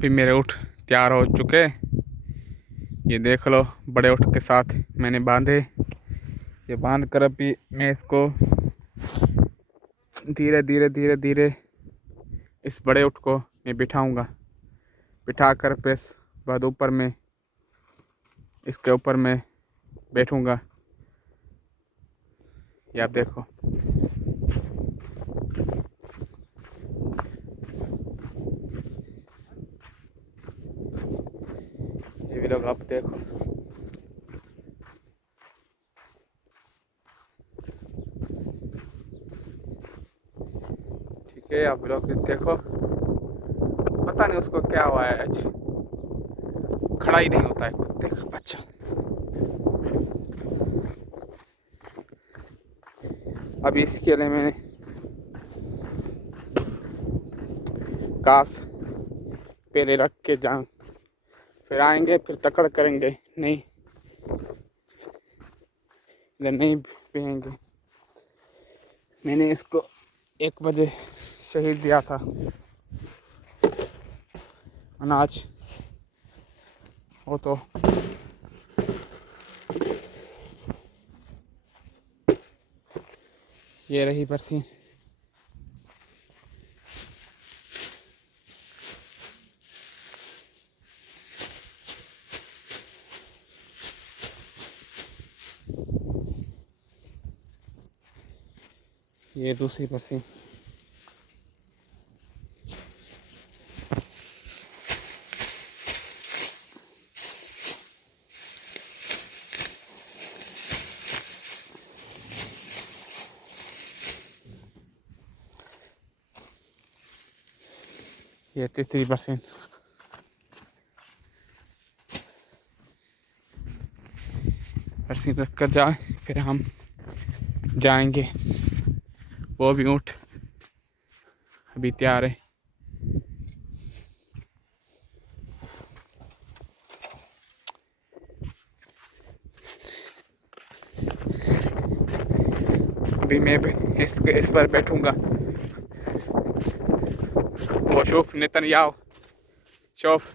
अभी मेरे ऊँट तैयार हो चुके। ये देख लो, बड़े ऊँट के साथ मैंने बांधे। ये बांध कर अभी मैं इसको धीरे धीरे धीरे धीरे इस बड़े ऊँट को मैं बिठाऊंगा। बिठा कर फिर बाद ऊपर में इसके ऊपर मैं बैठूंगा। ये आप देखो, ये भी लोग आप देखो। ठीक है, आप लोग देखो। पता नहीं उसको क्या हुआ है, आज खड़ा ही नहीं होता है कुत्ते का बच्चा। अभी इसके लिए मैंने घास पहले रख के जाऊं, फिर आएंगे, फिर तकड़ करेंगे। नहीं नहीं पिएंगे। मैंने इसको 1 बजे शहीद दिया था अनाज। वो तो ये रही बरसी। ये दूसरी बरसी। ये तीसरी बरसी। बरसी रख कर जाए, फिर हम जाएंगे। वो भी ऊँट अभी तैयार है। अभी मैं इस पर बैठूंगा। वो शोफ नेतन्याहू, शोफ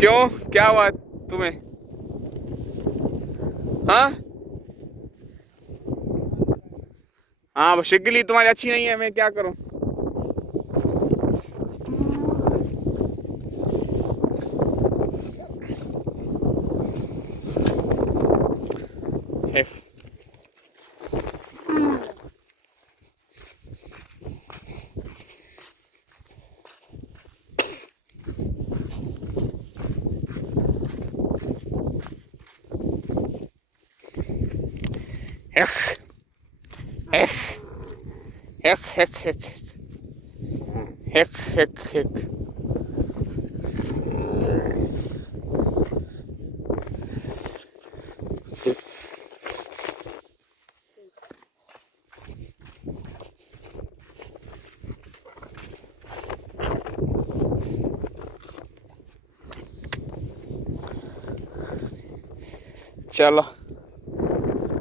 क्यों, क्या हुआ तुम्हें? हाँ हाँ, शिगली तुम्हारी अच्छी नहीं है, मैं क्या करूं? हेक हेक हेक हेक हेक हेक हेक हेक। चलो,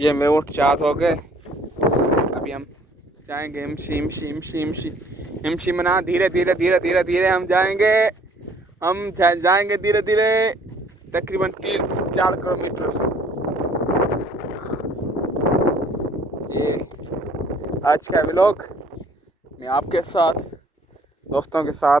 ये मेरे ऊँट 4 हो गए। अभी हम जाएंगे हिमशी मना। धीरे धीरे धीरे धीरे धीरे हम जाएंगे। जाएंगे धीरे धीरे, तकरीबन 3-4 किलोमीटर। ये आज का व्लॉग मैं आपके साथ, दोस्तों के साथ